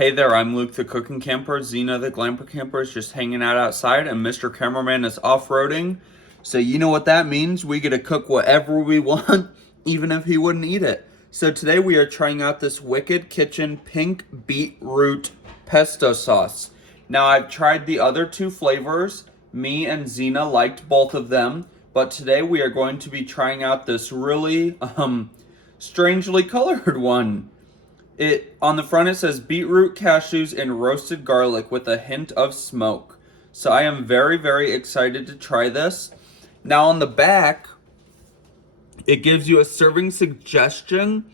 Hey there, I'm Luke the Cookin Camper. Zena the Glamper Camper is just hanging out outside, and Mr. Cameraman is off-roading. So you know what that means. We get to cook whatever we want, even if he wouldn't eat it. So today we are trying out this Wicked Kitchen Pink Beetroot Pesto sauce. Now I've tried the other two flavors. Me and Zena liked both of them. But today we are going to be trying out this really, strangely colored one. On the front it says beetroot, cashews, and roasted garlic with a hint of smoke. So I am very, very excited to try this. Now on the back, it gives you a serving suggestion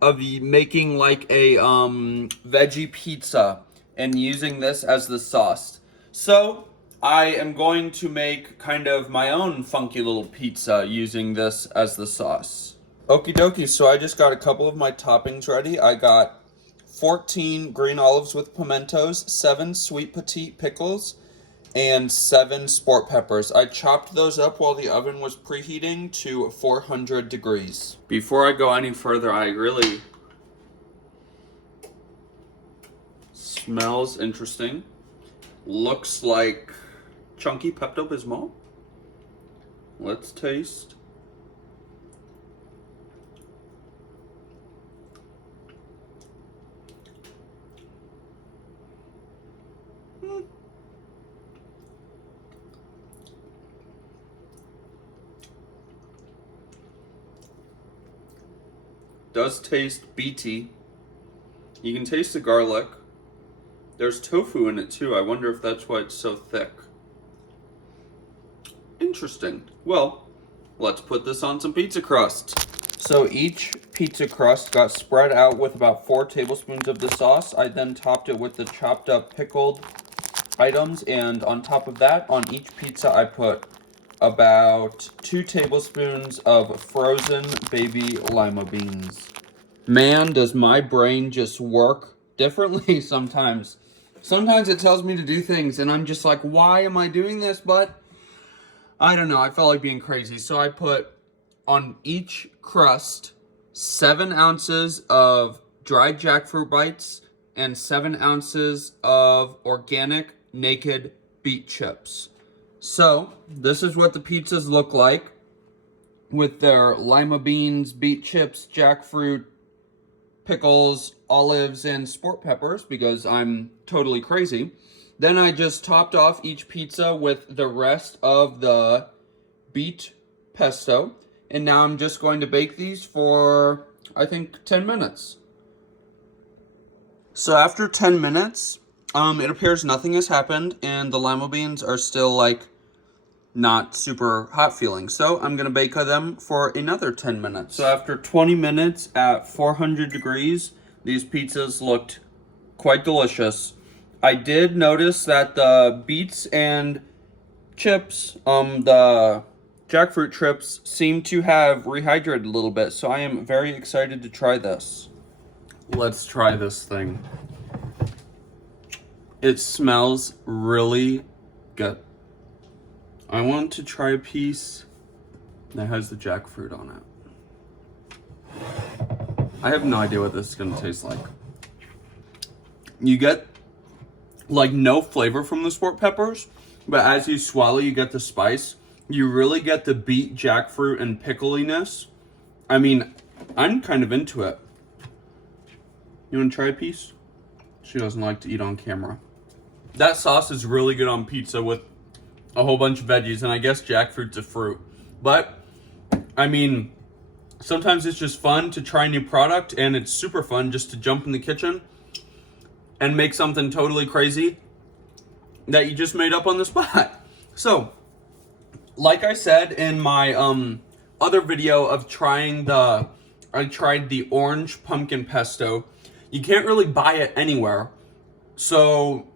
of making like a veggie pizza and using this as the sauce. So I am going to make kind of my own funky little pizza using this as the sauce. Okie dokie, so I just got a couple of my toppings ready. I got 14 green olives with pimentos, 7 sweet petite pickles, and 7 sport peppers. I chopped those up while the oven was preheating to 400 degrees. Before I go any further, I really... Smells interesting. Looks like chunky Pepto-Bismol. Let's taste. Does taste beety. You can taste the garlic. There's tofu in it too. I wonder if that's why it's so thick. Interesting. Well, let's put this on some pizza crust. So each pizza crust got spread out with about 4 tablespoons of the sauce. I then topped it with the chopped up pickled items, and on top of that, on each pizza I put about 2 tablespoons of frozen baby lima beans. Man, does my brain just work differently sometimes. Sometimes it tells me to do things and I'm just like, why am I doing this? But I don't know, I felt like being crazy. So I put on each crust 7 ounces of dried jackfruit bites and 7 ounces of organic naked beet chips. So this is what the pizzas look like with their lima beans, beet chips, jackfruit, pickles, olives, and sport peppers because I'm totally crazy. Then I just topped off each pizza with the rest of the beet pesto. And now I'm just going to bake these for, I think, 10 minutes. So after 10 minutes, it appears nothing has happened and the lima beans are still like not super hot feeling. So I'm gonna bake them for another 10 minutes. So after 20 minutes at 400 degrees, these pizzas looked quite delicious. I did notice that the beets and chips, the jackfruit chips seem to have rehydrated a little bit. So I am very excited to try this. Let's try this thing. It smells really good. I want to try a piece that has the jackfruit on it. I have no idea what this is going to taste like. You get like no flavor from the sport peppers, but as you swallow, you get the spice. You really get the beet, jackfruit, and pickliness. I mean, I'm kind of into it. You want to try a piece? She doesn't like to eat on camera. That sauce is really good on pizza with a whole bunch of veggies, and I guess jackfruit's a fruit. But, I mean, sometimes it's just fun to try a new product, and it's super fun just to jump in the kitchen and make something totally crazy that you just made up on the spot. So, like I said in my other video of I tried the orange pumpkin pesto. You can't really buy it anywhere. So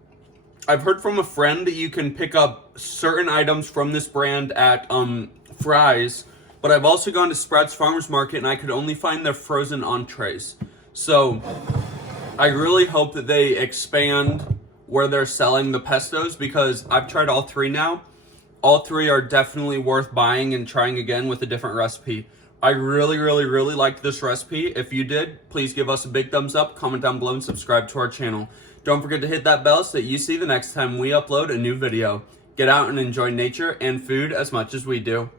I've heard from a friend that you can pick up certain items from this brand at Fry's, but I've also gone to Sprouts Farmers Market and I could only find their frozen entrees. So I really hope that they expand where they're selling the pestos because I've tried all 3 now. All 3 are definitely worth buying and trying again with a different recipe. I really, really, really liked this recipe. If you did, please give us a big thumbs up, comment down below, and subscribe to our channel. Don't forget to hit that bell so that you see the next time we upload a new video. Get out and enjoy nature and food as much as we do.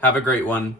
Have a great one.